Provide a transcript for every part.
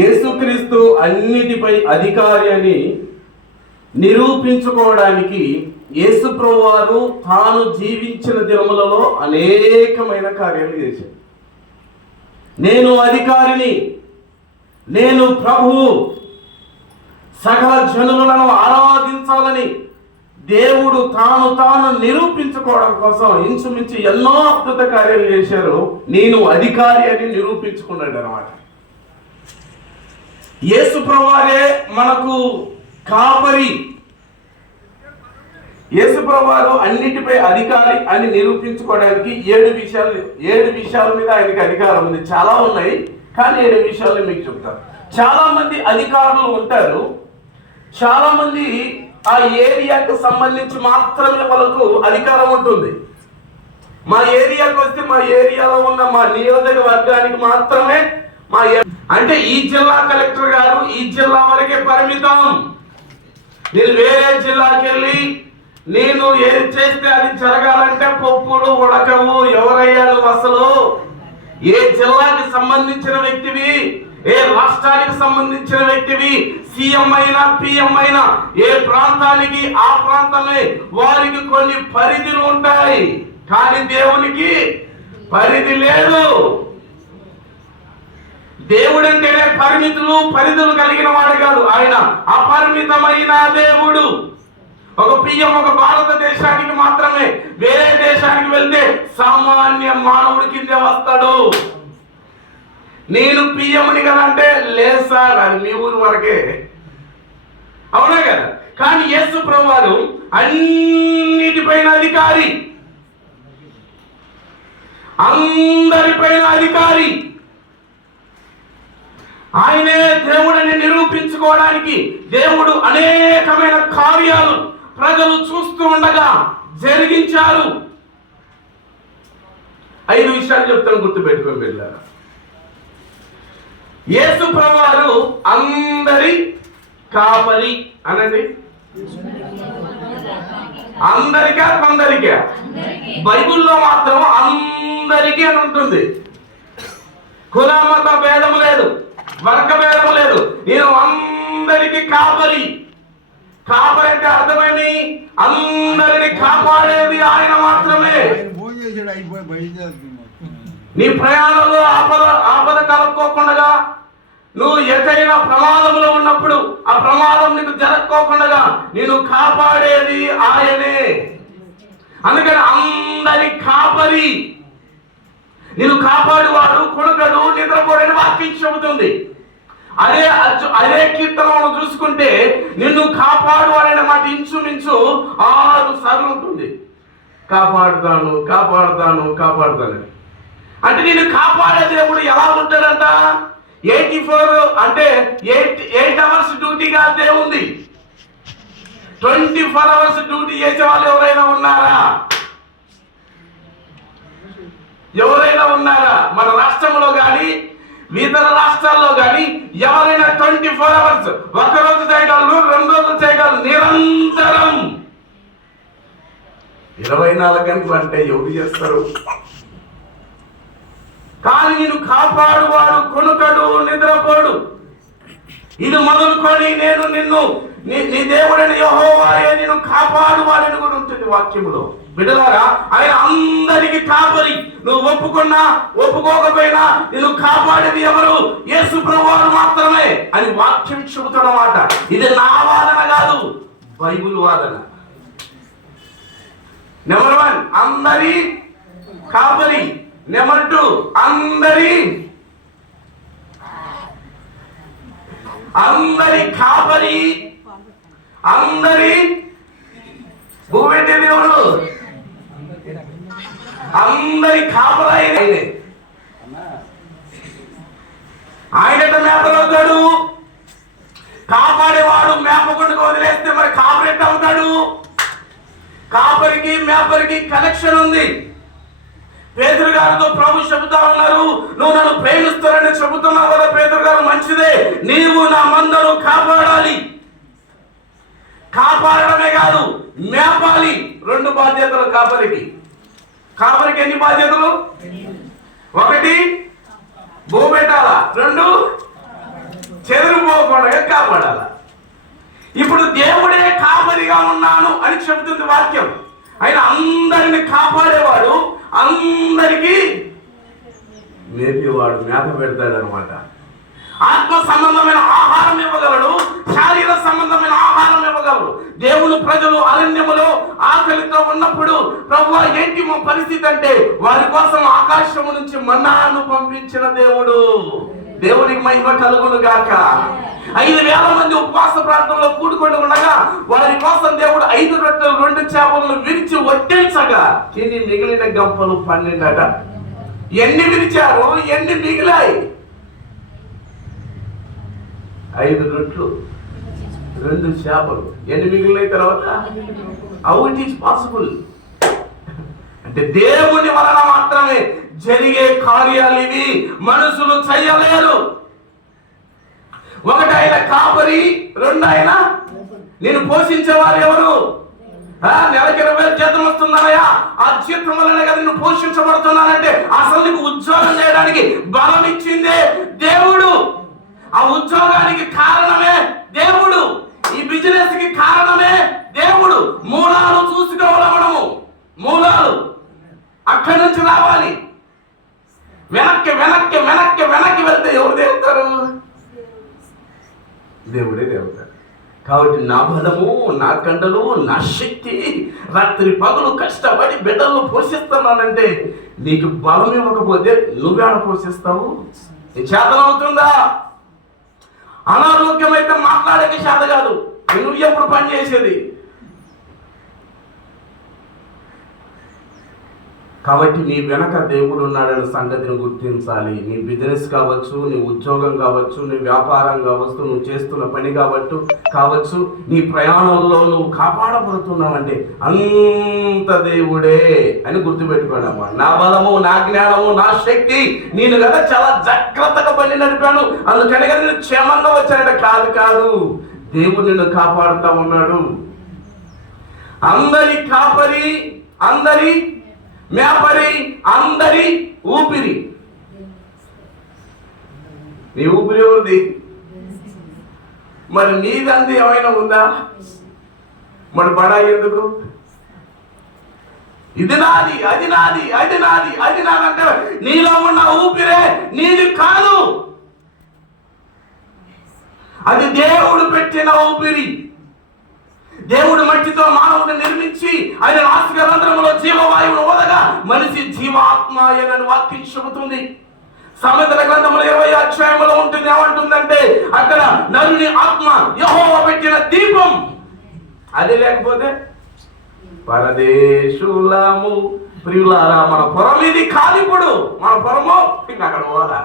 యేసుక్రీస్తు అన్నిటిపై అధికారి అని నిరూపించుకోవడానికి యేసుప్రభువారు తాను జీవించిన దినములలో అనేకమైన కార్యాలు చేశారు. నేను అధికారిని, నేను ప్రభువు, సకల జనులను ఆరాధించాలని దేవుడు తాను నిరూపించుకోవడం కోసం ఇంచుమించు ఎన్నో అద్భుత కార్యాలు చేశారు. నేను అధికారి అని నిరూపించుకున్నాడు అన్నమాట. యేసుప్రభువారే మనకు కాపరి. యేసుప్రభువారు అన్నిటిపై అధికారి అని నిరూపించుకోవడానికి 7 విషయాల మీద ఆయనకి అధికారం ఉంది. చాలా ఉన్నాయి, కానీ 7 విషయాలు మీకు చెప్తాను. చాలా మంది అధికారులు ఉంటారు. చాలా మంది ఆ ఏరియాకు సంబంధించి మాత్రమే వాళ్ళకు అధికారం ఉంటుంది. మా ఏరియాకు వస్తే మా ఏరియాలో ఉన్న మా నియోజకవర్గానికి మాత్రమే అంటే ఈ జిల్లా కలెక్టర్ గారు ఈ జిల్లా వరకే పరిమితం. నేను వేరే జిల్లాకి వెళ్ళి నేను ఏది చేస్తే అది జరగాలంటే పప్పులు ఉడకవు. ఎవరయ్యా నువ్వు అసలు? ఏ జిల్లాకి సంబంధించిన వ్యక్తివి, ఏ రాష్ట్రానికి సంబంధించిన వ్యక్తివి, సీఎం అయినా పిఎం అయినా ఏ ప్రాంతానికి ఆ ప్రాంతమే వారికి కొన్ని పరిధులు ఉంటాయి. కానీ దేవునికి పరిధి లేదు. దేవుడు అంటేనే పరిధులు కలిగిన వాడు కాదు. ఆయన అపరిమితమైన దేవుడు. ఒక పిఎం ఒక భారతదేశానికి మాత్రమే, వేరే దేశానికి వెళ్తే సామాన్య మానవుడి కిందే వస్తాడు. నేను పిఎంని కదా అంటే లేదు సార్, అది మీ ఊరు వరకే, అవునా కదా? కానీ యేసు ప్రభువారు అన్నిటిపైన అధికారి, అందరిపైన అధికారి. ఆయనే దేవుడిని నిరూపించుకోవడానికి దేవుడు అనేకమైన కార్యాలు ప్రజలు చూస్తూ ఉండగా జరిగించారు. 5 విషయాలు చెప్తాను, గుర్తుపెట్టుకొని వెళ్ళారు. యేసు ప్రభువారు అందరి కాపరి అనండి. అందరికా కొందరికా? బైబిల్లో మాత్రం అందరికీ అని ఉంటుంది. కులమత భేదం లేదు, వర్గ భేదం లేదు. నేను అందరికి కాపరి. కాపరి అంటే అర్థమేమి? అందరిని కాపాడేది ఆయన మాత్రమే. నీ ప్రయాణంలో ఆపద కలుపుకోకుండా, నువ్వు ఎటైనా ప్రమాదంలో ఉన్నప్పుడు ఆ ప్రమాదం నీకు జరగకోకుండా నేను కాపాడేది ఆయనే. అందుకని అందరి కాపరి. నేను కాపాడువాడు కొనుకడు నిద్రపోడని వాక్యం చెబుతుంది. అదే కీర్తన మనం చూసుకుంటే నిన్ను కాపాడువాడనే మాట ఇంచుమించు 6 సార్లు ఉంటుంది. కాపాడుతాను కాపాడుతాను కాపాడుతాను అంటే నేను కాపాడే దేవుడు ఎలా ఉంటాడంట? 84 అంటే 8 అవర్స్ డ్యూటీగా దేవుంది. 24 అవర్స్ డ్యూటీ చేసే వాళ్ళు ఎవరైనా ఉన్నారా? ఎవరైనా ఉన్నారా? మన రాష్ట్రంలో కానీ ఇతర రాష్ట్రాల్లో కానీ ఎవరైనా 24 అవర్స్, ఒకరోజు చేయగలరు, 2 రోజులు చేయగలరు, నిరంతరం 24 గంటలు అంటే ఎవరు చేస్తారు? కానీ నేను కాపాడువాడు కొనుకడు నిద్రపోడు. ఇది మొదలుకొని నేను నిన్ను నీ దేవుడని యెహోవాయే నిన్ను కాపాడువాడని కూడా ఉంటుంది వాక్యములో. బిడ్డలారా, ఆయన అందరికి కాపరి. నువ్వు ఒప్పుకున్నా ఒప్పుకోకపోయినా నిన్ను కాపాడేది ఎవరు? యేసు ప్రభువారు మాత్రమే అని వాక్యం చెబుతున్నమాట. ఇది నా వాదన కాదు, బైబిల్ వాదన. నెంబర్ 1 అందరి కాపరి. నెంబర్ 2 అందరి కాపరి. అందరి భూపెట్టే దేవుడు, అందరి కాపరి ఆయనట మేపలవుతాడు. కాపాడేవాడు మేపకుండా వదిలేస్తే మరి కాపరెట్ అవుతాడు. కాపరికి మేపరికి కనెక్షన్ ఉంది. పేతురు గారితో ప్రభు చెబుతా ఉన్నారు, నువ్వు నన్ను ప్రేమిస్తారని చెబుతున్నావు కదా పేతురు గారు, మంచిదే. నీవు నా మందను కాపాడాలి. కాపాడడమే కాదు, మేపాలి. 2 బాధ్యతలు కాపరికి. కాపరికి ఎన్ని బాధ్యతలు? 1 భూపెట్టాలా, రెండు చెదిరిపోకుండా కాపాడాలా. ఇప్పుడు దేవుడే కాపరిగా ఉన్నాను అని చెబుతుంది వాక్యం. ఆయన అందరిని కాపాడేవాడు, అందరికీ మేపేవాడు, మేత పెడతాడు అనమాట. ఆత్మ సంబంధమైన ఆహారం ఇవ్వగలడు, శారీర సంబంధమైన ఆహారం ఇవ్వగలడు. దేవుని ప్రజలు అరణ్యములో ఆకలితో ఉన్నప్పుడు ప్రభువా ఏంటి మా పరిస్థితి అంటే, వారి కోసం ఆకాశము నుంచి మన్నాను పంపించిన దేవుడు. దేవునికి మహిమ కలుగును గాక. 5,000 మంది ఉపవాస ప్రాంతంలో కూడుకొని ఉండగా వారి కోసం దేవుడు 5 రొట్టెలు 2 చేపలను విరిచి వడ్డించగా తిని మిగిలిన గంపలు 12. ఎన్ని విరిచారు, ఎన్ని మిగిలాయి? 5 రొట్టెలు 2 చేపలు, ఎన్ని మిగిలిన తర్వాత హౌ ఇట్ ఈస్ పాసిబుల్ అంటే దేవుని వలన మాత్రమే జరిగే కార్యాలు ఇవి, మనుషులు చెయ్యలేరు. ఒకటి ఆయన కాపరి, 2 ఆయన నేను పోషించేవారు ఎవరు? నెలకి 20,000 జీతం వస్తుందనయా, ఆ జీతం వల్లనే కదా నేను పోషించబడుతున్నానంటే అసలు నీకు ఉద్యోగం చేయడానికి బలం ఇచ్చిందే దేవుడు. ఆ ఉద్యోగానికి కారణమే దేవుడు, ఈ బిజినెస్ కి కారణమే దేవుడు. మూలాలు చూసుకోవాలి మనము, మూలాలు అక్కడి నుంచి రావాలి. వెనక్కి వెనక్కి వెనక్కి వెనక్కి వెళ్తే ఎవరు దేవుతారు? దేవుడే దేవుతాడు. కాబట్టి నా బలము, నా కండలు, నా శక్తి, రాత్రి పగలు కష్టపడి బిడ్డలను పోషిస్తున్నానంటే నీకు బలం ఇవ్వకపోతే నువ్వేడ పోషిస్తావు? నీ చేతనవుతుందా? అనారోగ్యమైతే మాట్లాడేది చేత కాదు, నువ్వు ఎప్పుడు పని చేసేది? కాబట్టి నీ వెనక దేవుడు ఉన్నాడనే సంగతిని గుర్తించాలి. నీ బిజినెస్ కావచ్చు, నీ ఉద్యోగం కావచ్చు, నీ వ్యాపారం కావచ్చు, నువ్వు చేస్తున్న పని కావచ్చు, నీ ప్రయాణంలో నువ్వు కాపాడబడుతున్నావంటే అంత దేవుడే అని గుర్తుపెట్టుకోండమ్మా. నా బలము, నా జ్ఞానము, నా శక్తి, నేను కదా చాలా జాగ్రత్తగా బండి నడిపాను అందుకని కదా నేను క్షేమంగా వచ్చానంటే కాదు, దేవుడు నిన్ను కాపాడుతూ ఉన్నాడు. అందరి కాపరి, అందరి మేపరి, అందరి ఊపిరి. నీ ఊపిరి ఎవరిది? మరి నీదంది ఏమైనా ఉందా? మరి బడాయి ఎందుకు? ఇది నాది, అది నాది, అది నాది, అది నాది అంటే నీలో ఉన్న ఊపిరే నీది కాదు, అది దేవుడు పెట్టిన ఊపిరి. దేవుడు మట్టితో మానవుడిని నిర్మించి ఆయన నాసిక రంధ్రములో జీవవాయువును వదగా మనిషి జీవాత్మాయనని వాక్యం చెబుతుంది. సామెతల గ్రంథములో 20వ అధ్యాయంలో ఉంటుంది. ఏమంటుందంటే అక్కడ నరుని ఆత్మ యెహోవా పెట్టిన దీపం, అది లేకపోతే పరదేశులము. ప్రియులారా, మన పొరం ఇది కాలిప్పుడు, మన పొరము ఇంకా అక్కడ పోదా.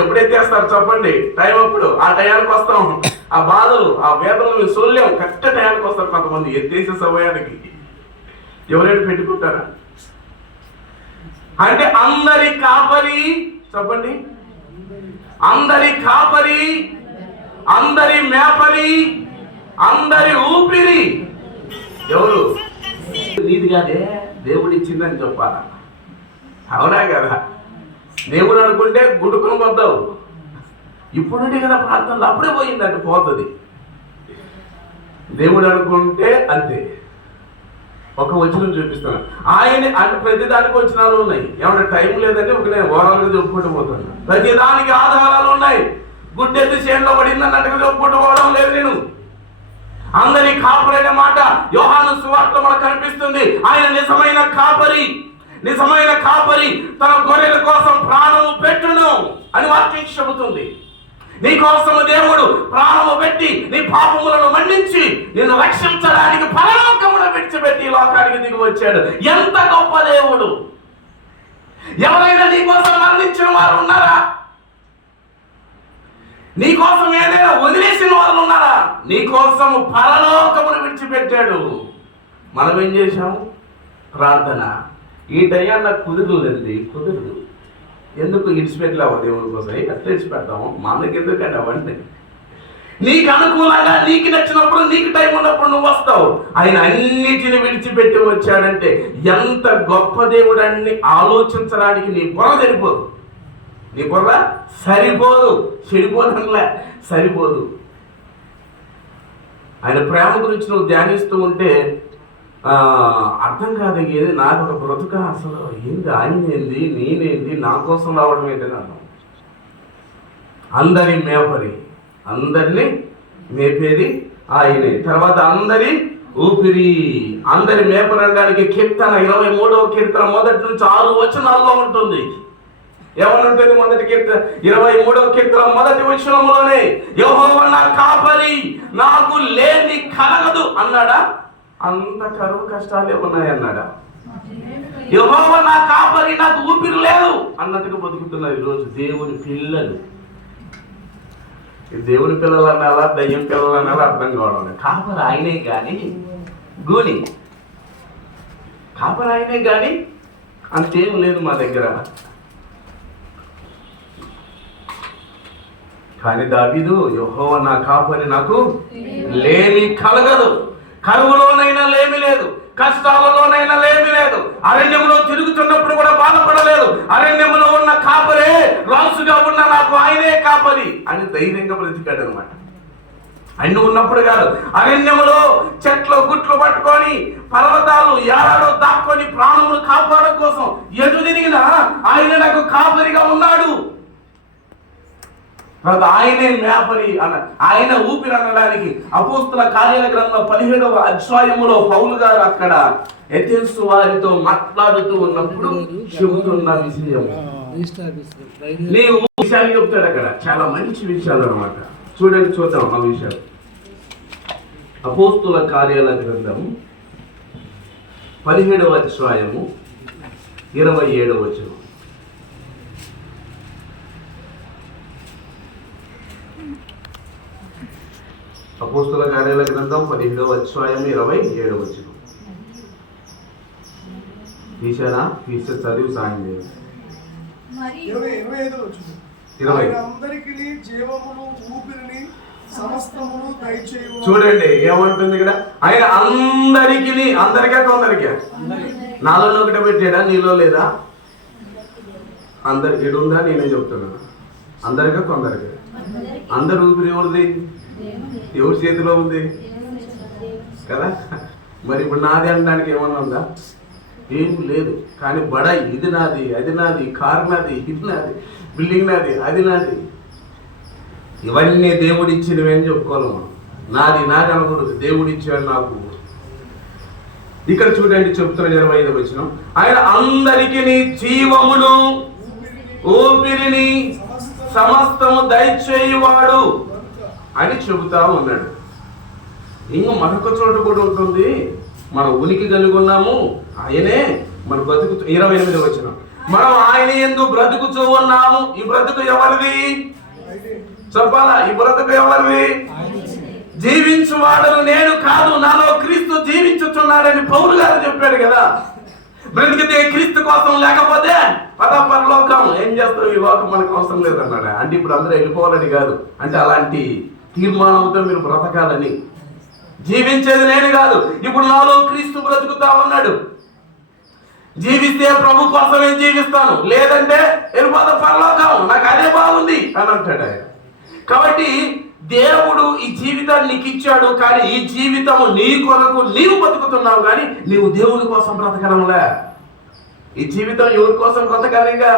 ఎప్పుడెత్తేస్తారు చెప్పండి? టైం అప్పుడు, ఆ టయానికి వస్తాం. ఆ బాధలు, ఆ వేదనలు సొల్లేం, కరెక్ట్ టయానికి వస్తారు కొంతమంది ఎత్తేసే సమయానికి. ఎవరైనా పెట్టుకుంటారా? అంటే అందరి కాపరి, చెప్పండి, అందరి కాపరి, అందరి మేపరి, అందరి ఊపిరి ఎవరు? నీది కాదే, దేవుడు ఇచ్చిందని చెప్పాలా? అవునా కదా? దేవుడు అనుకుంటే గుడుకుని పోతావు. ఇప్పుడు కదా ప్రార్థనలు, అప్పుడే పోయిందంటే పోతుంది. దేవుడు అనుకుంటే అంతే. ఒక వచనం చూపిస్తాను. ఆయన అంటే ప్రతిదానికి వచనాలు ఉన్నాయి. ఏమంటే టైం లేదంటే ఒక నేను ఓవరాల్గా చెప్పుకుంటూ పోతాను. ప్రతిదానికి ఆధారాలు ఉన్నాయి. గుడ్డెత్తి చేనులో పడింది అన్నట్టుగా చెప్పుకుంటూ పోవడం లేదు నేను. అందరి కాపరి అనే మాట యోహాను సువార్తలో మనకు కనిపిస్తుంది. ఆయన నిజమైన కాపరి, నిజమైన కాపరి తన గొర్రెల కోసం ప్రాణము పెట్టును అని వాక్యం చెబుతుంది. నీ కోసం దేవుడు ప్రాణము పెట్టి నీ పాపములను మన్నించి నిన్ను రక్షించడానికి పరలోకమును విడిచిపెట్టి లోకానికి దిగి వచ్చాడు. ఎంత గొప్ప దేవుడు! ఎవరైనా నీ కోసం మరణించిన వారు ఉన్నారా? నీ కోసం ఏదైనా వదిలేసిన వాళ్ళు ఉన్నారా? నీ కోసం పరలోకమును విడిచిపెట్టాడు. మనం ఏం చేశాము? ప్రార్థన. ఈ టైం నాకు కుదరలేదండి, కుదరదు. ఎందుకు ఇడిచిపెట్టలేవు దేవుని కోసం? ఎట్లా ఇడిచిపెడతాము? మనకి ఎందుకండి అవన్నీ? నీకు అనుకూలంగా, నీకు నచ్చినప్పుడు, నీకు టైం ఉన్నప్పుడు నువ్వు వస్తావు. ఆయన అన్నిటిని విడిచిపెట్టి వచ్చాడంటే ఎంత గొప్ప దేవుడు అని ఆలోచించడానికి నీ బుర్ర సరిపోదు. నీ బుర్ర సరిపోదు, చెడిపోదనిలే, సరిపోదు. ఆయన ప్రేమ గురించి నువ్వు ధ్యానిస్తూ ఉంటే అర్థం కాదు, ఏది నాకు ఒక బ్రతుక, అసలు ఏంది, ఆయన ఏంది, నేనేంది, నా కోసం రావడం ఏంటని అర్థం. అందరి మేపరి, అందరినీ మేపేది ఆయనే. తర్వాత అందరి ఊపిరి, అందరి మేపరడానికి కీర్తన 23వ కీర్తన 1 నుంచి 6 వచనాల్లో ఉంటుంది. ఏమని ఉంటుంది? మొదటి కీర్తన 23వ కీర్తన 1వ వచనంలోనే యెహోవా నా కాపరి, నాకు లేని కలగదు అన్నాడా? అంత కరువు కష్టాలే ఉన్నాయన్నాడా? యెహోవా నా కాపరి, నాకు ఊపిరి లేదు అన్నట్టుగా బతుకుతున్నారు ఈరోజు దేవుని పిల్లలు. దేవుని పిల్లలు అనాలా, దయ్యం పిల్లలు అనాలా అర్థం కావడం. కాపరి ఆయనే కానీ గూని, కాపరి ఆయనే కానీ అంతేం లేదు మా దగ్గర. కానీ దావీదు, యెహోవా నా కాపరి, నాకు లేమి కలగదు. కరువులోనైనా లేమి లేదు, కష్టాలలోనైనా లేమి లేదు. అరణ్యంలో తిరుగుతున్నప్పుడు కూడా బాధపడలేదు. అరణ్యంలో ఉన్న కాపరే రాసుగా ఉన్న నాకు ఆయనే కాపరి అని ధైర్యంగా బ్రతికాడు అనమాట. అన్ని ఉన్నప్పుడు కాదు, అరణ్యములో చెట్లు గుట్లు పట్టుకొని, పర్వతాలు ఏడాడో దాక్కొని ప్రాణములు కాపాడడం కోసం ఎటు తిరిగినా ఆయన నాకు కాపరిగా ఉన్నాడు. ఆయనే మేపరి ఆయన ఊపిరి అనడానికి అపోస్తుల కార్యాల గ్రంథం 17వ అధ్యాయములో పౌలు గారు అక్కడ ఎథెన్సు వారితో మాట్లాడుతూ ఉన్నప్పుడు చెబుతున్న విషయం, నీవు విషయాలు చెప్తాడు అక్కడ, చాలా మంచి విషయాలు అనమాట. చూడండి, చూద్దాం ఆ విషయాలు. అపోస్తుల కార్యాల గ్రంథం 17వ అధ్యాయము 27వ వచనం. అపోస్తుల కార్యాల గ్రంథం 17వ అధ్యాయం 27వ వచనం. తీశారా? తీసే చదివి సాయం చేయండి. చూడండి ఏమంటుంది ఇక్కడ, ఆయన అందరికీ, అందరికీ కొందరికే, నాలో ఒకటే పెట్టాడా, నీలో లేదా? అందరికి ఏడుందా? నేనే చెప్తున్నాను, అందరికీ కొందరికే. అందరు ఊపిరి ఎవరిది? ఎవరి చేతిలో ఉంది కదా. మరి ఇప్పుడు నాది అనడానికి ఏమన్నా ఉందా? ఏం లేదు. కానీ బడాయి, ఇది నాది, అది నాది, కారు నాది, ఇది నాది, బిల్డింగ్ నాది, అది నాది, ఇవన్నీ దేవుడిచ్చినవి అని చెప్పుకోవాలి మనం. నాది నాది అనకూడదు, దేవుడిచ్చాడు నాకు. ఇక్కడ చూడండి, చెప్తున్న 25వ వచనం, ఆయన అందరికీ జీవమును ఊపిరిని సమస్తము దయచేయువాడు అని చెబుతా ఉన్నాడు. ఇంకా మరొక చోట కూడా ఉంటుంది, మనం ఉనికి కలిగి ఉన్నాము, ఆయనే మన బ్రతుకు. 28వ వచనం, మనం ఆయన యందు బ్రతుకుతూ ఉన్నాము. ఈ బ్రతుకు ఎవరిది చెప్పాలా? ఈ బ్రతుకు ఎవరిది? జీవించువాడను నేను కాదు, నాలో క్రీస్తు జీవించుతున్నాడని పౌలు గారు చెప్పాడు కదా. బ్రతికితే క్రీస్తు కోసం, లేకపోతే పరలోకం. ఏం చేస్తావు? ఈ లోకం మనకు అవసరం లేదన్నాడు. అంటే ఇప్పుడు అందరూ వెళ్ళిపోవాలని కాదు, అంటే అలాంటి తీర్మానంతో మీరు బ్రతకాలని. జీవించేది నేను కాదు, ఇప్పుడు నాలో క్రీస్తు బ్రతుకుతా ఉన్నాడు. జీవిస్తే ప్రభు కోసమే జీవిస్తాను, లేదంటే వెళ్ళిపోతా పరలోకం, నాకు అదే బాగుంది అని అంటాడు ఆయన. కాబట్టి దేవుడు ఈ జీవితాన్ని నీకు ఇచ్చాడు, కానీ ఈ జీవితము నీ కొరకు నీవు బతుకుతున్నావు, కానీ నీవు దేవుని కోసం బ్రతకడంలే. ఈ జీవితం ఎవరి కోసం బ్రతకాలిగా?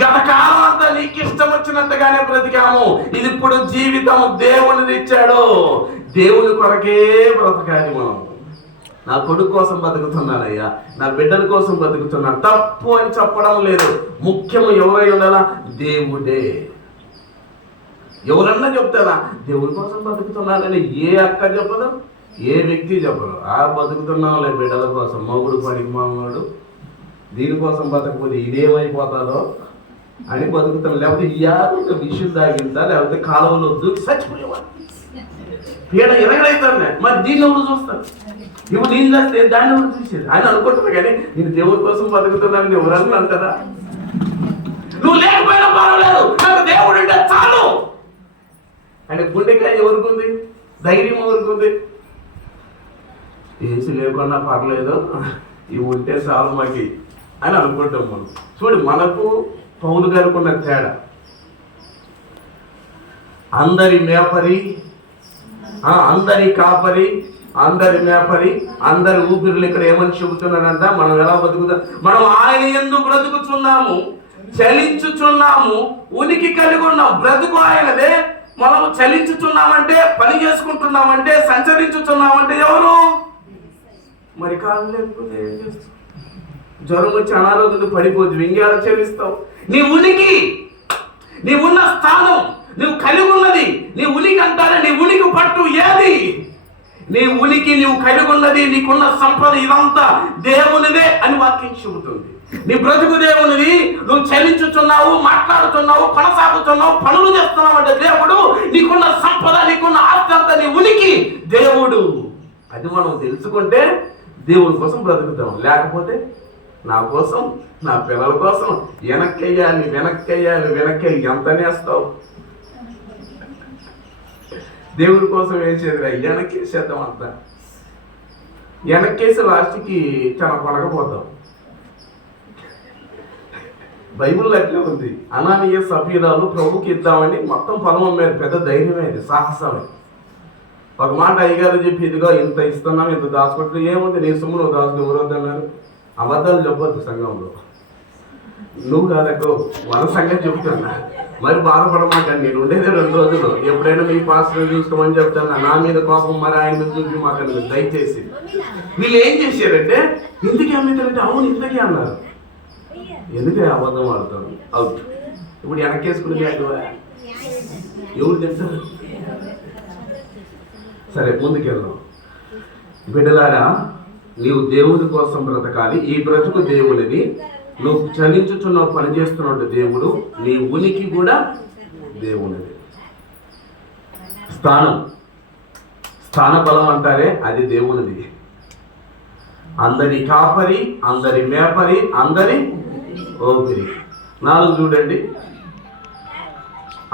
గత కాలం అంతా నీకు ఇష్టం వచ్చినట్టుగానే బ్రతికాము. ఇది ఇప్పుడు జీవితం దేవుని ఇచ్చాడు, దేవుని కొరకే బ్రతకాలి మనం. నా కొడుకు కోసం బతుకుతున్నానయ్యా, నా బిడ్డల కోసం బతుకుతున్నా, తప్పు అని చెప్పడం లేదు. ముఖ్యము ఎవరై ఉండాలా? దేవుడే. ఎవరన్నా చెప్తారా దేవుని కోసం బతుకుతున్నానని? ఏ అక్క చెప్పదు, ఏ వ్యక్తి చెప్పరు. బతుకుతున్నాంలే బిడ్డల కోసం, మొగుడు పడికి మామూడు దీనికోసం బతకపోతే ఇదేమైపోతాదో అని బతుకుతాం. లేకపోతే ఒక విషయం తాగిందా, లేకపోతే కాలువలో దూకి చచ్చిపోయేవాడు, పీడ ఎరగడైతాను. మరి దీన్ని ఎవరు చూస్తారు? ఇప్పుడు నేను చేస్తే దాన్ని ఎవరు చూసేది? ఆయన అనుకుంటున్నా, కానీ నేను దేవుడి కోసం బతుకుతున్నానని ఎవరన్నా అంటారా? నువ్వు లేకపోయినా పర్వాలేదు, నాకు దేవుడు అంటే చాలు. అంటే గుండెకాయ ఎవరికి ఉంది? ధైర్యం ఎవరికి ఉంది? ఏసి లేకుండా పర్లేదు, ఇవి ఉంటే చాలు మాకి అని అనుకుంటాం మనం. చూడు, మనకు పౌలు గారికి ఉన్న తేడా. అందరి మేపరి, అందరి కాపరి, అందరి మేపరి, అందరి ఊపిరులు. ఇక్కడ ఏమని చెబుతున్నాడంట? మనం ఎలా బతుకుతాం? మనం ఆయన యందు బ్రతుకుచున్నాము, చలించుచున్నాము, ఉనికి కలిగి ఉన్నాం. బ్రతుకు ఆయనదే. మనం చలించుచున్నామంటే, పని చేసుకుంటున్నామంటే, సంచరించుచున్నామంటే ఎవరు? మరి కాళ్ళు లేకపోతే ఏం చేస్తావు? జ్వరం వచ్చి అనారోగ్యంతో పడిపోద్దు, వ్యంగ్యాలు చెల్లిస్తావు. నీ ఉనికి, నీ ఉన్న స్థానం, నువ్వు కలిగి ఉన్నది నీ ఉనికి అంటారా? నీ ఉనికి పట్టు ఏది? నీ ఉనికి నువ్వు కలిగి ఉన్నది, నీకున్న సంపద ఇదంతా దేవునిదే అని వాక్యం చెబుతుంది. నీ బ్రతుకు దేవునిది. నువ్వు చలించుచున్నావు, మాట్లాడుతున్నావు, కొనసాగుతున్నావు, పనులు చేస్తున్నావు అంటే దేవుడు. నీకున్న సంపద, నీకున్న ఆస్తి అంతా నీ ఉనికి దేవుడు. అది మనం తెలుసుకుంటే దేవుని కోసం బ్రతుకుతాం. లేకపోతే నా కోసం, నా పిల్లల కోసం వెనక్కేయాలి, ఎంత నేస్తావు? దేవుడి కోసం వేసేది వెనక్కేసేద్దాం. అంతా వెనక్కేసి లాస్ట్కి చాలా కొనకపోతాం. బైబిల్లో అట్లే ఉంది. అనానీయ సఫీరాలు ప్రభుకి ఇద్దామని మొత్తం పొలం అమ్మారు. పెద్ద ధైర్యమైంది, సాహసమే. ఒక మాట అయ్యగారు చెప్పి, ఇదిగో ఇంత ఇస్తున్నాం, ఇంత దాచుకుంటున్నా. ఏముంది నీ సొమ్ము నువ్వు దాచుకుని ఎవరొద్దన్నారు? అబద్ధాలు చెప్పొద్దు సంఘంలో. నువ్వు కాదక్కో, మన సంగతి చెప్తున్నా. మరి బాధపడమాకండి. నేను ఉండేది 2 రోజులు. ఎప్పుడైనా మీ పాస్టర్ చూసుకోమని చెప్తాను. నా మీద కోపం మరి ఆయన మీద చూపి మాకు దయచేసి. వీళ్ళు ఏం చేశారంటే, ఇంతకీ అమ్మితారంటే, అవును ఇంతకీ అన్నారు. ఎందుకే అబద్ధం ఆడుతాను? అవుట్. ఇప్పుడు వెనక్కేసుకుని ఎవరు తింటారు? సరే, ముందుకెళ్దాం. బిడ్డలారా, నీవు దేవుని కోసం బ్రతకాలి. ఈ బ్రతుకు దేవునిది. నువ్వు చలించుచున్నావు, పనిచేస్తున్నాడు దేవుడు. నీ ఉనికి కూడా దేవునిది. స్థాన బలం అంటారే, అది దేవునిది. అందరి కాపరి, అందరి మేపరి, అందరి ఊపిరి. 4 చూడండి.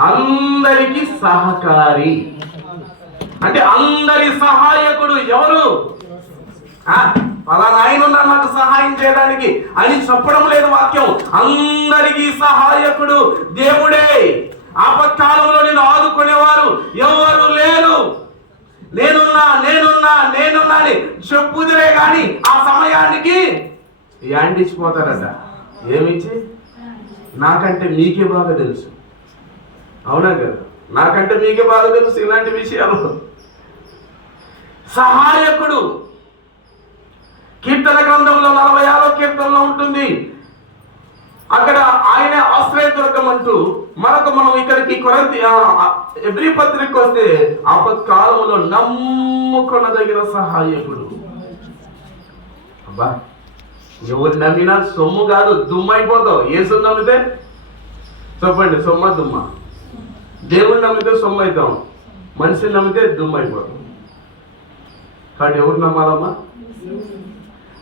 అందరికి సహకారి అంటే అందరి సహాయకుడు. ఎవరు? పలానా ఆయన ఉన్నారు నాకు సహాయం చేయడానికి అని చెప్పడం లేదు వాక్యం. అందరికీ సహాయకుడు దేవుడే. ఆపత్కాలంలో నేను ఆదుకునేవారు ఎవరు లేరు. నేనున్నా అని చెప్పుదురే కానీ ఆ సమయానికి యాండిచ్చిపోతారట. ఏమిచ్చి? నాకంటే మీకే బాగా తెలుసు. అవునా కదా? నాకంటే మీకే బాగా తెలుసు ఇలాంటి విషయాలు. సహాయకుడు. కీర్తన గ్రంథంలో 46వ కీర్తనలో ఉంటుంది. అక్కడ ఆయన ఆశ్రయదుర్గం అంటూ మనం ఇక్కడికి ఎబ్రీ పత్రికకు వస్తే ఆపత్కాలంలో నమ్ముకొనదగిన సహాయకుడు. అబ్బా, ఎవరు నమ్మినా సొమ్ము కాదు, దుమ్ము అయిపోతావు. ఏసు నమ్మితే చెప్పండి, సొమ్మ దుమ్మ. దేవుని నమ్మితే సొమ్ము అవుతాం, మనిషిని నమ్మితే దుమ్ము అయిపోతాం. కాబట్టి ఎవరు నమ్మాలమ్మా?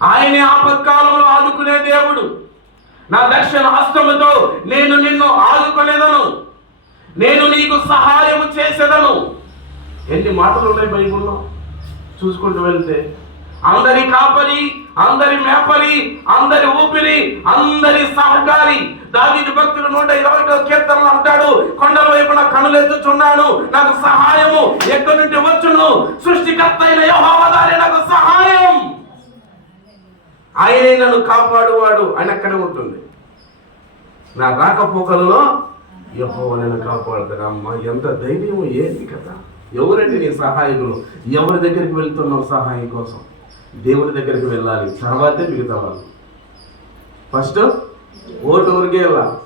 ఆయనే ఆపత్కాలంలో ఆదుకునే దేవుడు. నా దర్శన హస్తముతో నేను నిన్ను ఆదుకునేదను, నేను నీకు సహాయం చేసేదను. ఎన్ని మాటలు ఉన్నాయి బైబిల్లో చూసుకుంటూ వెళ్తే. అందరి కాపరి, అందరి మేపరి, అందరి ఊపిరి, అందరి సహకారి. దావీదు భక్తుడు 121వ కీర్తనలో అంటాడు, కొండల వైపున కనులెత్తుచున్నాను, నాకు సహాయము ఎక్కడి నుండి వచ్చును? సృష్టికర్త అయిన యెహోవా ద్వారా నాకు సహాయం. ఆయనే నన్ను కాపాడువాడు అని అక్కడే ఉంటుంది. నా రాకపోకలలో యెహోవా నన్ను కాపాడుతాడు. అమ్మ, ఎంత ధైర్యం! ఏంటి కదా? ఎవరంటే నీ సహాయకులు? ఎవరి దగ్గరికి వెళ్తున్నావు సహాయం కోసం? దేవుడి దగ్గరికి వెళ్ళాలి, తర్వాతే మిగతా వాళ్ళు. ఫస్ట్ ఓటు ఊరికే వెళ్ళాలి,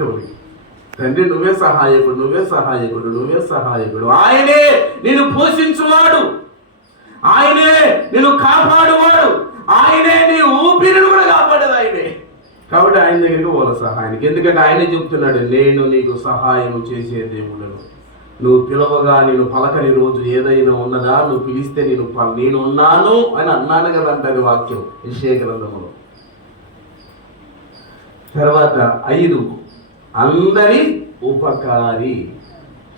దేవుడికి. తండ్రి నువ్వే సహాయకుడు, నువ్వే సహాయకుడు, నువ్వే సహాయకుడు. ఆయనే నిన్ను పోషించువాడు, ఆయనే నిన్ను కాపాడువాడు, ఆయనే నీ ఊపిరిని కూడా కాపాడేది ఆయనే. కాబట్టి ఆయన దగ్గరికి పోల సహాయానికి. ఎందుకంటే ఆయనే చెప్తున్నాడు, నేను నీకు సహాయం చేసే దేవుళ్ళను. నువ్వు పిలవగా నేను పలకని రోజు ఏదైనా ఉన్నదా? నువ్వు పిలిస్తే నేను ఉన్నాను అని అన్నాను కదా అంటది వాక్యం యెషయా గ్రంథంలో. తర్వాత 5, అందరి ఉపకారి.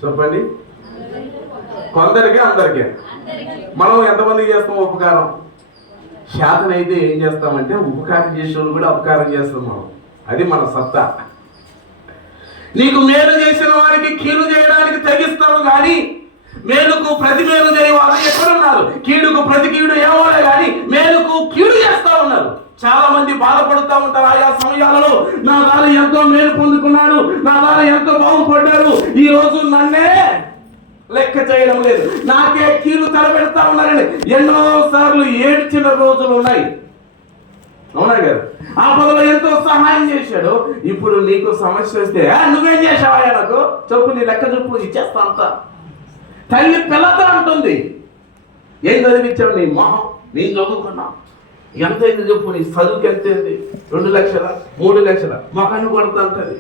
చెప్పండి, కొందరికే అందరికే. మనం ఎంతమందికి చేస్తాం ఉపకారం? శాతనైతే ఏం చేస్తామంటే ఉపకారం చేసే వాళ్ళు కూడా అపకారం చేస్తాం మనం. అది మన సత్తా. నీకు మేలు చేసిన వారికి కీలు చేయడానికి తగి కానీ మేలుకు ప్రతి మేలు చేయవారు ఎక్కడున్నారు? కీడుకు ప్రతి కీడు ఏమోలే కానీ మేలుకు కీడు చేస్తా ఉన్నారు. చాలా మంది బాధపడుతూ ఉంటారు ఆయా సమయాలలో. నా ద్వారా ఎంతో మేలు పొందుకున్నాడు, నా ద్వారా ఎంతో బాగుపడ్డారు, ఈ రోజు నన్నే లెక్క చేయడం లేదు, నాకే కీడు తలపెడతా ఉన్నారని ఎన్నో సార్లు ఏడ్చిన రోజులు ఉన్నాయి. అవునా కదా? ఆ పదలో ఎంతో సహాయం చేశాడు. ఇప్పుడు నీకు సమస్య వస్తే నువ్వేం చేసావా నాకు చెప్పు, నీ లెక్క చెప్పు, ఇచ్చేస్తా అంతా. తల్లి పిల్లతో అంటుంది, ఏం చదివించావు? నీ మొహం, నేను చదువుకున్నావు, ఎంత అయింది చెప్పు, నీ చదువుకి ఎంత అయింది? 2 లక్షల 3 లక్షల మొఖాన్ని కొడతా అంటది.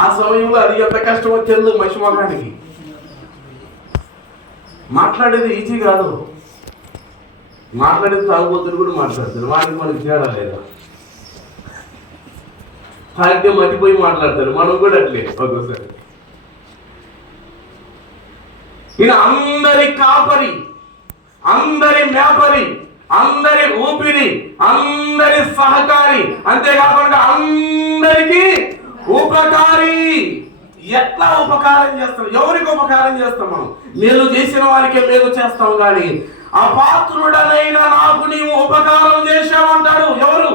ఆ సమయంలో అది ఎంత కష్టమో తెలియదు మనిషి మొఖానికి. మాట్లాడేది ఈజీ కాదు, మాట్లాడేది తాగుబోతులు కూడా మాట్లాడతారు, వాడికి మనకి తేడా లేదా? తాగితే మర్చిపోయి మాట్లాడతారు, మనం కూడా అట్లే ఒక్కోసారి. ఈయన అందరి కాపరి, అందరి మేపరి, అందరి ఊపిరి, అందరి సహకారి, అంతేకాకుండా అందరికీ ఉపకారి. ఎట్లా ఉపకారం చేస్తాం? ఎవరికి ఉపకారం చేస్తాం? మనం మేలు చేసిన వారికే మేలు చేస్తాం, కానీ అపాత్రుడనైన నాకు నీవు ఉపకారం చేశావంటాడు. ఎవరు?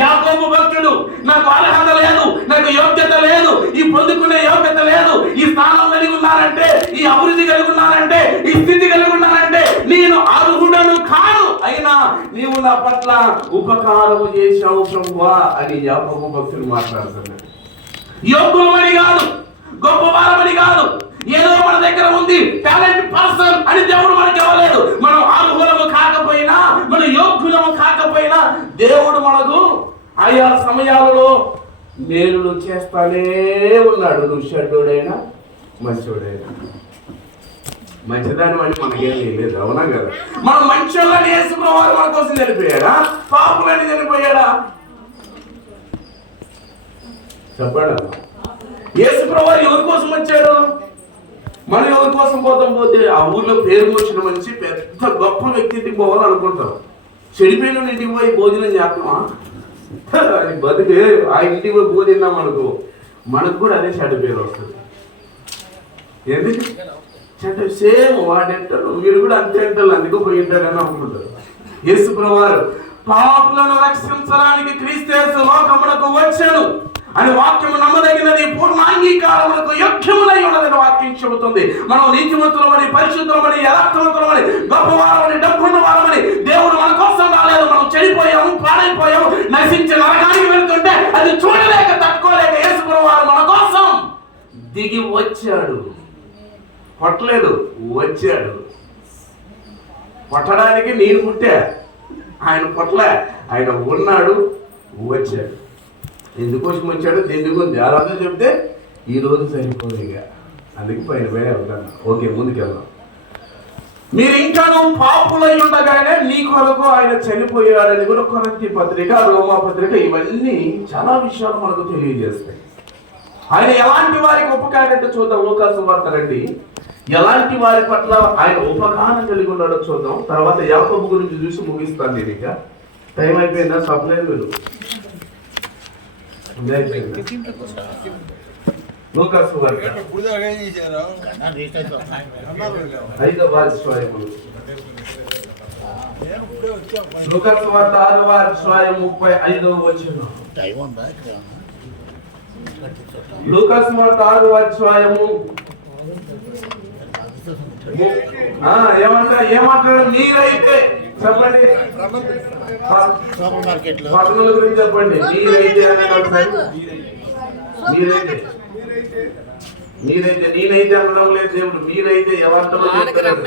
యాకోబు భక్తుడు. నాకు అర్హత లేదు, నాకు యోగ్యత లేదు, ఈ పొందుకునే యోగ్యత లేదు, ఈ స్థానం కలిగి ఉన్నానంటే, ఈ అభివృద్ధి కలిగి ఉన్నానంటే, ఈ స్థితి కలిగి ఉన్నానంటే నేను అర్హుడను కాను, అయినా నీవు నా పట్ల ఉపకారం చేశావు ప్రభువా అని యాకోబు భక్తుడు మాట్లాడుతున్నాడు. యోగ్యులమని కాదు, గొప్పవారమని కాదు, ఏదో మన దగ్గర ఉంది టాలెంట్ పర్సన్ అని దేవుడు మనకి ఇవ్వలేదు. మనం అర్హులము కాకపోయినా, మన యోగ్యులము కాకపోయినా దేవుడు మనకు ఆయా సమయాలలో మేలులు చేస్తానే ఉన్నాడు. నువ్వు చెడ్డోడైనా మంచోడైనా. మంచిదాని అని మనకేమీ లేదు, అవునా కదా? మనం మంచోళ్ళని యేసుప్రభువు మన కోసం చనిపోయాడా? పాపులని చనిపోయాడా? చెప్పాడా? యేసుప్రభువు ఎవరి కోసం వచ్చాడు? మనం ఎవరి కోసం పోతే ఆ ఊర్లో పేరు వచ్చిన మనిషి పెద్ద గొప్ప వ్యక్తికి పోవాలని అనుకుంటాం. చెడిపోయిన ఇంటికి పోయి భోజనం చేస్తామా? బతికే ఆ ఇంటికి పోయి భోజనం అనుకో, మనకు కూడా అదే చెడ్డ పేరు వస్తుంది. ఎందుకు? చెడ్డ సేమ్ వాడేంటారు, మీరు కూడా అంతే అంటారు, అందుకు పోయి ఉంటారని అనుకుంటారు. యేసుప్రభువు పాపులను రక్షించడానికి క్రీస్తు లోకమునకు వచ్చాను అని వాక్యము నమ్మదగినది, పూర్ణాంగీకారములకు యోగ్యములై ఉన్నదని వాక్యం చెబుతుంది. మనం నీతిమంతులమని, పరిశుద్ధులమని, యథార్థవంతులమని, గొప్పవారమని, డబ్బున్న వారమని దేవుడు మన కోసం రాలేదు. మనం చెడిపోయాము, పాడైపోయాము, నశించి నరకానికి వెళ్తుంటే అది చూడలేక తట్టుకోలేక యేసుప్రభువు మన కోసం దిగి వచ్చాడు. కొట్టలేదు, వచ్చాడు. కొట్టడానికి నేను పుట్టా, ఆయన కొట్టలే, ఆయన ఉన్నాడు, వచ్చాడు. ఎందుకోసం వచ్చాడో ఎందుకుంది అలాగే చెప్తే ఈరోజు సరిపోయిగా, అందుకే పైన వేరే ఉంటాను. ఓకే, ముందుకెళ్దాం. మీరు ఇంకా పాపులై ఉండగానే నీ కొరకు ఆయన చనిపోయాడని కూడా కొరింథీ పత్రిక, రోమా పత్రిక ఇవన్నీ చాలా విషయాలు మనకు తెలియజేస్తాయి. ఆయన ఎలాంటి వారికి ఉపకారంటే చూద్దాం. లూకా సువార్త రండి, ఎలాంటి వారి పట్ల ఆయన ఉపకారం కలిగి ఉన్నాడో చూద్దాం. తర్వాత యాకోబు గురించి చూసి ముగిస్తాను. నేను ఇక టైం అయిపోయిందా? సప్లై మీరు లూకా సువార్త 5వ అధ్యాయము, లూకా సువార్త 6వ అధ్యాయం 35వ వచనం. లూకా సువార్త 6వ అధ్యాయము ఏమంటారు? మీరైతే చెప్పండి, పట్టణాల గురించి చెప్పండి. మీరైతే మీరైతే మీరైతే నేనైతే అనడం లేదు దేవుడు. మీరైతే ఎవరితో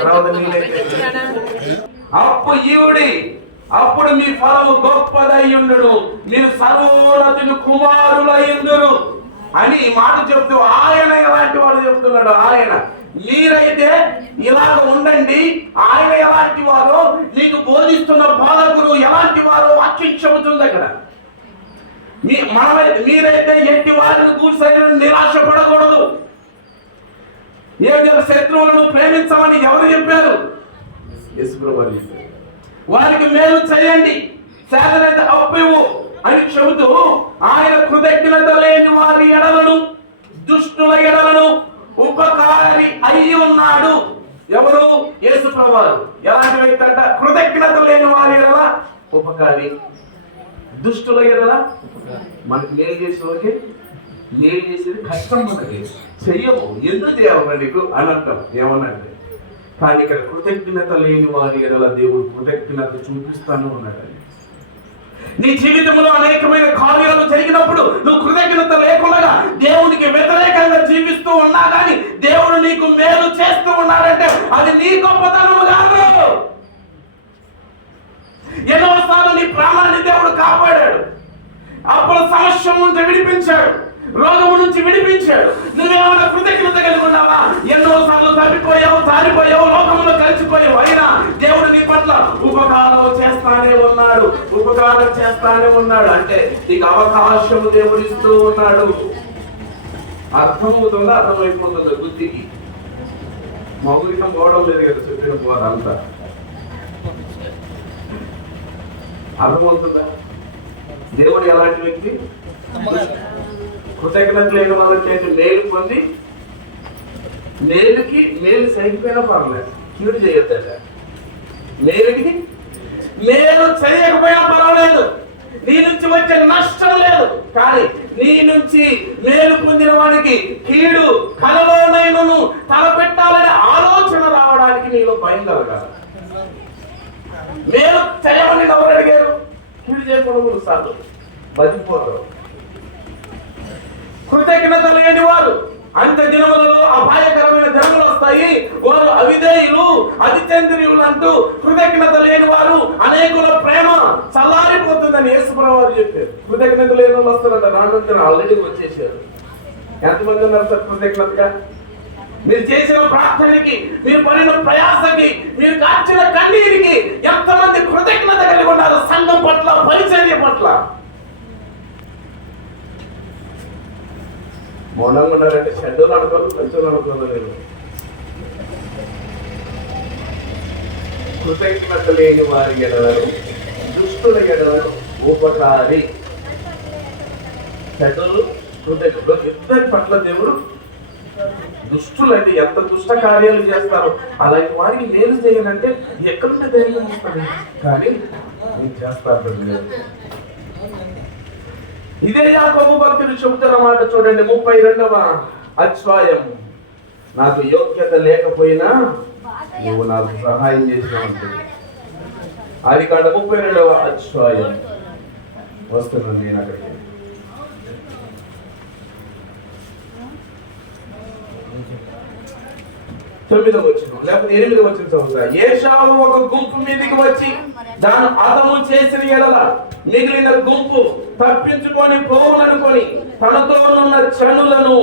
తర్వాత మీరైతే అప్పుడు మీ ఫలము గొప్పదయ్యుండును, మీరు సర్వోన్నతుని కుమారులయ్యుందురు అని మాట చెప్తూ ఆయన ఎలాంటి వాడు చెప్తున్నాడు. ఆయన మీరైతే ఇలాగ ఉండండి. ఆయన ఎలాంటి వారో, నీకు బోధిస్తున్న బోధకులు ఎలాంటి వారో వాక్యం చెబుతుంది అక్కడ. మీరైతే ఎట్టి వారిని కూర్చొని నిరాశపడకూడదు. ఏదో శత్రువులను ప్రేమించమని ఎవరు చెప్పారు? యేసుప్రభువు చెప్పారు. వారికి మేలు చేయండి, చేతనైతే అప్పివ్వు అని చెబుతూ ఆయన కృతజ్ఞత లేని వారి ఎడలను, దుష్టుల ఎడలను, ఉపకారి అయి ఉన్నాడు. ఎవరు? యేసు ప్రభువారు. ఎలాంటి వ్యక్తి అంట? కృతజ్ఞత లేని వారి ఎడల ఉపకారి, దుష్టుల ఎడల మనకి మేలు చేసే వాళ్ళకి మేలు చేసేది కష్టం, మనకి చెయ్యము, ఎందుకు చేయాలి నీకు అని అంటాం. ఏమన్నంటే కానీ ఇక్కడ కృతజ్ఞత లేని వారి ఎడల దేవుడు కృతజ్ఞత చూపిస్తాను ఉన్నాడు. నీ జీవితంలో అనేకమైన కార్యాలు జరిగినప్పుడు నువ్వు కృతజ్ఞత లేకుండా దేవునికి వ్యతిరేకంగా జీవిస్తూ ఉన్నా కానీ దేవుడు నీకు మేలు చేస్తూ ఉన్నాడంటే అది నీ గొప్పతనము కాదు. ఎన్నోసార్లు నీ ప్రాణాన్ని దేవుడు కాపాడాడు, అప్పుల సమస్య నుంచి విడిపించాడు, రోగము నుంచి విడిపించాడు. నువ్వేమైనా కృతజ్ఞత కలిగి ఉన్నావా? ఎన్నోసార్లు తప్పిపోయావు, జారిపోయావు, లోకంలో కలిసిపోయావు, అయినా దేవుడు నీ పట్ల ఉపకారం చేస్తానే ఉన్నాడు, ఉపకారం చేస్తానే ఉన్నాడు. అంటే నీకు అవకాశము దేవుడు ఇస్తూ ఉన్నాడు. అర్థమవుతుందా? అర్థమైపోతుందా? బుద్ధికి మౌలికం పోవడం లేదు కదా చెప్పిన పోద అంతా. అర్థమవుతుందా? దేవుడు ఎలాంటి వ్యక్తి? కృతజ్ఞత లేని వాళ్ళకి మేలు పొంది మేలుకి మేలు సైకిపోయినా పర్లేదు, కీడు చేయొద్దట. మేలుకి మేలు చేయకపోయినా పర్వాలేదు, నీ నుంచి వచ్చే నష్టం లేదు. కానీ నీ నుంచి మేలు పొందిన వాడికి కీడు కలలోనైనను తలపెట్టాలనే ఆలోచన రావడానికి నీలో భయం కలగాలి. మేలు చేయమని ఎవరు అడిగారు? కీడు చేయకూడదు సార్లు బతికిపోతారు. కృతజ్ఞత లేని వారు అంత దినములలో అపాయకరమైన దినములు వస్తాయి, వారు అవిధేయులు, అతిచంద్రియులు అంటూ కృతజ్ఞత లేని వారు అనేకుల ప్రేమ చల్లారిపోతుందని యేసుప్రభువు వారు చెప్పారు. కృతజ్ఞత లేని వాళ్ళు వస్తారంట. నాన్న ఆల్రెడీ వచ్చేసారు. ఎంతమంది ఉన్నారు సార్ కృతజ్ఞతగా? మీరు చేసిన ప్రార్థనకి, మీరు పడిన ప్రయాసకి, మీరు కాచిన కన్నీరికి ఎంతమంది కృతజ్ఞత కలిగి ఉన్నారు? సంఘం పట్ల, పరిచర్య పట్ల. మౌనంగా ఉన్నారంటే షెడ్యూల్ అనుకోదు, కొంచెం అనుకోదు. నేను కృతజ్ఞత లేని వారి ఎడలను, దుష్టుల ఎడలను ఉపకారి. షెడ్యూల్ కృతజ్ఞత ఇద్దరి పట్ల దేవుడు. దుష్టులు అంటే ఎంత దుష్ట కార్యాలు చేస్తారు, అలాంటి వారికి మేలు చేయాలంటే ఎక్కడున్న ధైర్యం వస్తుంది? కానీ నేను చేస్తాను. ఇదే యాకోబు భక్తుడు చెబుతున్న మాట చూడండి, 32వ అధ్యాయం. నాకు యోగ్యత లేకపోయినా నువ్వు నాకు సహాయం చేసినావు. ఆదికాండ 32వ అధ్యాయం. వస్తున్నాను నేను అక్కడికి. 9వ వచనం లేకపోతే 8వ వచనం చదువుతా. ఏశావు ఒక గుంపు మీదకి వచ్చి దాని అదము చేసిన ఎడల మిగిలిన గుంపు తప్పించుకొని పోవుననుకొని తనతో ఉన్న చనులను,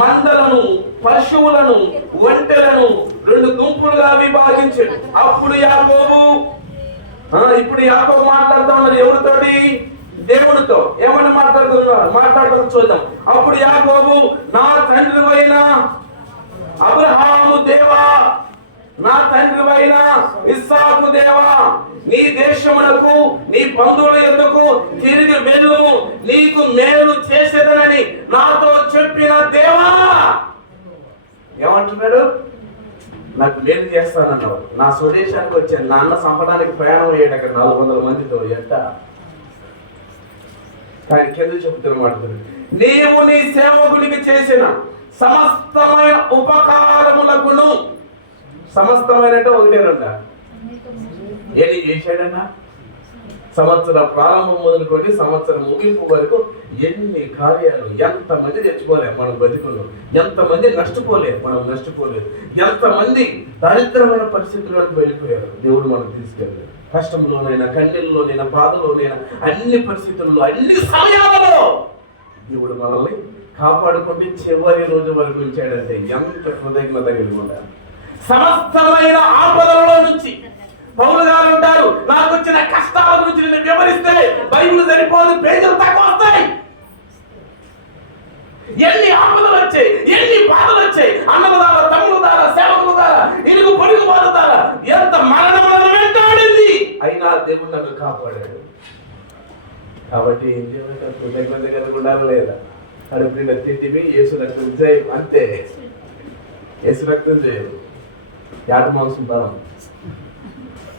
మందలను, పశువులను, ఒంటెలను 2 గుంపులుగా విభాగించాడు. అప్పుడు యాకోబు ఇప్పుడు యాకోబు మాట్లాడుతూ ఉన్నారు ఎవరితోటి? దేవుడితో. ఏమని మాట్లాడుతూ చూద్దాం. అప్పుడు యాకోబు, నా తండ్రివైన అబ్రహాము దేవా, నా తండ్రివైన ఇస్సాకు దేవా, నీ దేశమునకు నీ బంధువుల యొద్దకు తిరిగి వెళ్ళు, నీకు మేలు చేసేదనని నాతో చెప్పిన దేవా. ఏమంటున్నాడు? నాకు మేలు చేస్తానన్నావు. నా స్వదేశానికి వచ్చాను, నా అన్న సంపడానికి ప్రయాణం అయ్యాడు అక్కడ 400 మందితో. ఎంత కానీ కింద చెబుతున్నమాట, నీవు నీ సేవకునికి చేసిన సమస్తమైన ఉపకారములకును. సమస్తమైన అంటే 1-2 ఏది చేశాడన్నా? సంవత్సరం ప్రారంభం మొదలుకొని సంవత్సరం ముగింపు వరకు ఎన్ని కార్యాలు. ఎంతమంది తెచ్చుకోలేదు మనం బతుకులు, ఎంతమంది నష్టపోలేదు మనం నష్టపోలేదు, ఎంతమంది దరిద్రమైన పరిస్థితుల్లోకి వెళ్ళిపోయారు. దేవుడు మనకు తీసుకెళ్ళాడు. కష్టంలోనైనా, కన్నీళ్ళలోనైనా, బాధలోనైనా, అన్ని పరిస్థితుల్లో, అన్ని సమయాలలో దేవుడు మనల్ని కాపాడుకుంటే చివరి రోజు వరకు ఉంచాడంటే ఎంత కృతజ్ఞత కలిగి ఉండాలి. సమస్తమైన ఆపదలలో నుంచి పౌలు గారు ఉంటారు, నాకు వచ్చిన కష్టాల గురించి నేను వివరిస్తే బైబిల్ సరిపోదు, పేజీలు తక్కువ వస్తాయి. ఎన్ని ఆపదలు వచ్చాయి, ఎన్ని బాధలు వచ్చాయి, అన్నల ద్వారా, తమ్ముల ద్వారా, సేవకుల ద్వారా, ఇరుగు పొరుగు వారి ద్వారా ఎంత మరణం వెంటాడింది, అయినా దేవుడు నన్ను కాపాడాడు. కాబట్టి ఏం చేయాలి? కృతజ్ఞత కలిగి ఉండాలి లేదా? అడుగుతున్న స్థితివి యేసు నాకు విజయం. అంతే. ఏసు రక్తం చేయదు, యాట మాంసం బలం.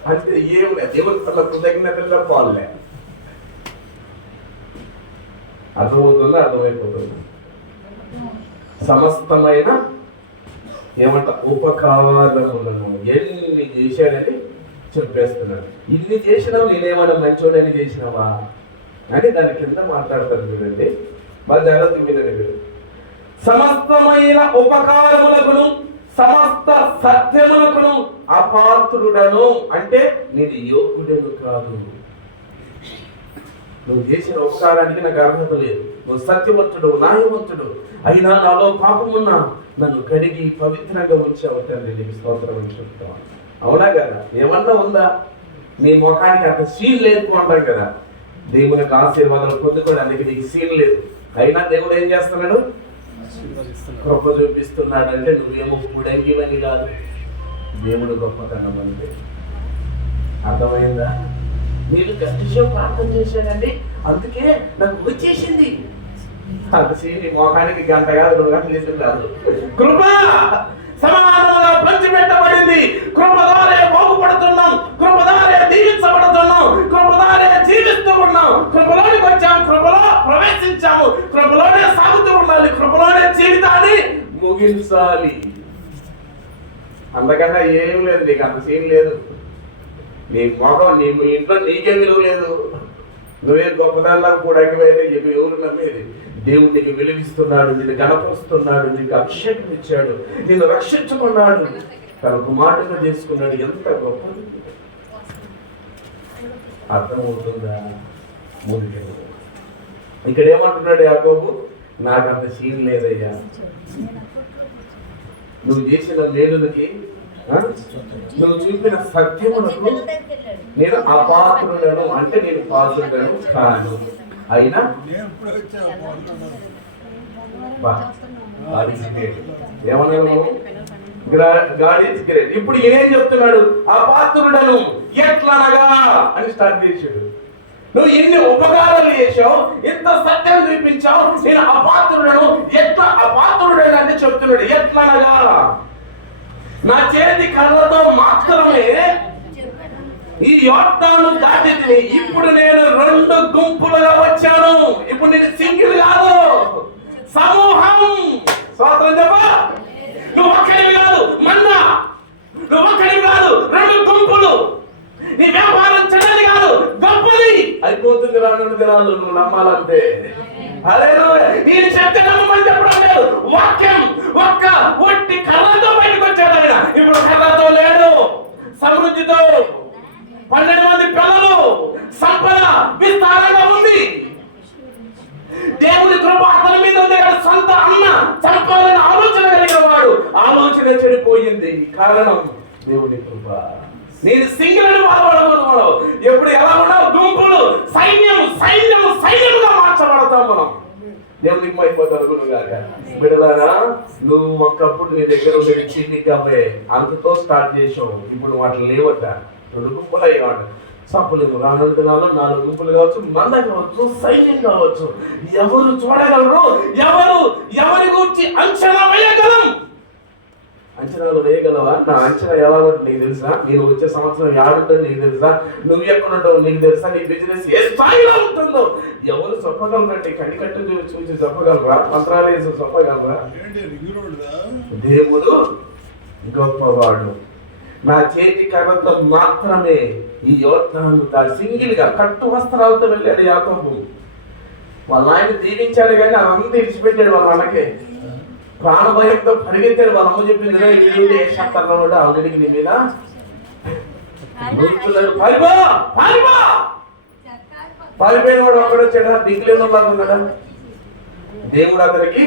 అంటే ఏం లేదు, దేవుని పట్ల కృతజ్ఞతగా పాలే. అర్థమవుతుందా? అర్థమైపోతుంది. సమస్తమైన ఏమంట ఉపకారములను ఎన్ని చేశాడని చెప్పేస్తున్నాడు. ఇన్ని చేసినావు, నేనేమన్నా మంచోడని చేసినావా అని దాని కింద మాట్లాడతారు. చూడండి, బాగా జాగ్రత్తగా వినండి మీరు. సమస్తమైన ఉపకారములకును సమస్త సత్యములకును అపాత్రుడను అంటే నేను యోగ్యుడను కాదు. నువ్వు చేసిన ఉపకారానికి నాకు అర్హత లేదు. నువ్వు సత్యవంతుడు, న్యాయవంతుడు, అయినా నాలో పాపమున్నా నన్ను కడిగి పవిత్రంగా ఉంచావు తండ్రి, నీకు స్తోత్రం అని చెప్తావా? అవునా కదా? ఏమన్నా ఉందా? నీ ముఖానికి అంత సీన్ లేదు అంటాం కదా. దేవునికి ఆశీర్వాదాలు పొందుకోవడానికి నీకు సీన్ లేదు, అయినా దేవుడు ఏం చేస్తున్నాడు? కృప చూపిస్తున్నాడు. అంటే నువ్వేమో పుడంగివని కాదు, దేవుడు గొప్పతనం అంటే. అర్థమైందా? మీరు గట్టిగా ప్రార్థన చేశాడండి, అందుకే నాకు వచ్చేసింది. నీ మోకానికి గంట కాదు, 2 గంటలు చేసింది. కృప సమానంగా పంచిపెట్టబడింది. కృప ద్వారే బాగుపడుతున్నాం, కృప ద్వారే దీవించబడుతున్నాం, కృప ద్వారే జీవిస్తూ ఉన్నాం. కృపలోనికి వచ్చాం, కృపలో ప్రవేశించాము, కృపలోనే సాగుతూ ఉండాలి, కృపలోనే జీవితాన్ని ముగించాలి. అందుకన్నా ఏం లేదు, నీకు అంత సీన్ లేదు. నీ మొహం, నీ ఇంట్లో నీకే విలువ లేదు. నువ్వే గొప్పదానిలా కూడా ఎవరు నమ్మేది? దేవుడు నీకు విలువిస్తున్నాడు, నిన్ను గణపరుస్తున్నాడు, నీకు అభిషేకం ఇచ్చాడు, నిన్ను రక్షించుకున్నాడు, తన కుమారుడుగా చేసుకున్నాడు. ఎంత గొప్పది! అర్థమవుతుందా? ముందుకు ఇక్కడ ఏమంటున్నాడు యాకోబు? నాకంత సీన్ లేదయ్యా, నువ్వు చేసిన మేలులకి, నువ్వు చూపిన సత్యములకు నేను అపాత్రులను, అంటే నేను పాత్రులను కాను. అయినా ఏమన్నా గాడ్ ఈజ్ గ్రేట్. ఇప్పుడు ఏం చెప్తున్నాడు? అపాత్రులను ఎట్లనగా అని స్టార్ట్ చేశాడు. నువ్వు ఇన్ని ఉపకారాలు చేశావు, ఇంత సత్యం చూపించావు, నేను అపాత్రులను ఎట్లా అపాత్రుడని అంటే చెప్తున్నాడు. ఎట్లనగా నా చేతి కర్రతో మాత్రమే ఈ యోర్దాను దాటిని. ఇప్పుడు నేను 2 గుంపులుగా వచ్చాను. ఇప్పుడు నేను సింగిల్ కాదు, సమూహం. స్వాతంత్రం చెప్పా, నువ్వు ఒక్కడివి కాదు, మన్నా నువ్వు ఒక్కడివి కాదు, 2 గుంపులు. నీ వ్యాపారం చిన్నది కాదు, గొప్పది అయిపోతుంది రానున్న దినాలు, నువ్వు నమ్మాలంటే. నేను చెప్తే నమ్మని చెప్పడం లేదు. వాక్యం ఒక్క ఒట్టి కర్రతో బయటకు వచ్చాడు ఆయన. ఇప్పుడు కర్రతో లేడు, సమృద్ధితో 12 మంది పిల్లలు, సంపద విస్తారంగా ఉంది. దేవుని కృప అతని మీద ఉంది. సొంత అన్న చంపాలని ఆలోచన కలిగిన వాడు, ఆలోచన చెడిపోయింది. కారణం దేవుని కృప. నేను సింగిల్ అని బాధపడకూడదు. మనం ఎప్పుడు ఎలా ఉన్నావు? గుంపులు, సైన్యముగా మార్చబడతాం మనం. దేవునికి అయిపోతారు గాక. బిడ్డలారా, నువ్వు ఒకప్పుడు నీ దగ్గర ఉండేది చిన్ని గవ్వే, అంతతో స్టార్ట్ చేసావు. ఇప్పుడు వాటిని లేవట, 2 గుంపులు అయ్యేవాడు. సప్పులు రానున్న దినాల్లో 4 గుంపులు కావచ్చు, మంద కావచ్చు, సైన్యం కావచ్చు. ఎవరు చూడగలరు? ఎవరి గురించి అంచనా వేయగలం? అంచనాలు వేయగలవా? నా అంచనా ఎలా ఉంటుంది నీకు తెలుసా? నేను వచ్చే సంవత్సరం ఏడుంటుంది నీకు తెలుసా? నువ్వు ఎక్కడ ఉంటావు నీకు తెలుసా? నీ బిజినెస్ ఏ స్థాయిలో ఉంటుందో ఎవరు చెప్పగలరండి? కనికట్టు చూసి చెప్పగలరా? మంత్రాలు వేసి చెప్పగలరా? దేవుడు గొప్పవాడు. నా చేతి కర్రతో మాత్రమే ఈ యోర్దాను సింగిల్ గా కట్టు వస్త్రాలతో వెళ్ళాడు యాకోబు. వాళ్ళ ఆయన దీవించాడు కానీ అదంతా విడిచిపెట్టాడు. వాళ్ళ అన్నకే ప్రాణభయంతో పరిగెత్తాడు. వాళ్ళ అమ్మ చెప్పింది, ఏషాడు ఆల్రెడీ నీ మీద పారిపోయిన వాడు ఒకడు వచ్చాడా? దిగులేని ఉన్నాడా? దేవుడు అతనికి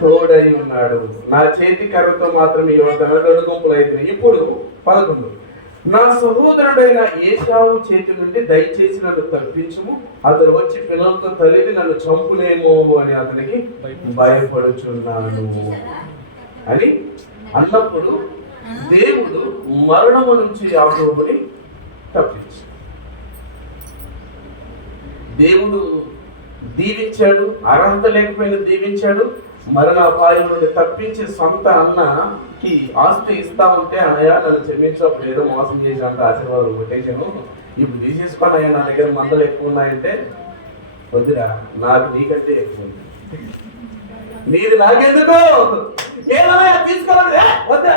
తోడై ఉన్నాడు. నా చేతి కర్రతో మాత్రమే యోర్దాను 2 గుంపులు అయితే. ఇప్పుడు 11, నా సహోదరుడైన ఏశావు చేతి నుండి దయచేసి నన్ను తప్పించుము, అతను వచ్చి పిల్లలతో తల్లిని నన్ను చంపునేమో అని అతనికి భయపడుచున్నాను అని అన్నప్పుడు దేవుడు మరణము నుంచి యాకోబుని తప్పించు. దేవుడు దీవించాడు, అర్హత లేకపోయినా దీవించాడు, మరణాపాయం నుండి తప్పించి సొంత అన్నకి ఆస్తి ఇస్తా ఉంటే అన్నయ్య నన్ను క్షమించు, అప్పుడు ఏదో మోసం చేసి అంత ఆశీర్వాదం కొట్టేసాను, ఇప్పుడు తీసేసుకొని అయ్యా నా దగ్గర మందలు ఎక్కువ ఉన్నాయంటే, వద్దురా నాకు నీకంటే ఎక్కువ ఉంది, నీది నాకెందుకు, ఏమన్నా తీసుకోవాలి వద్దా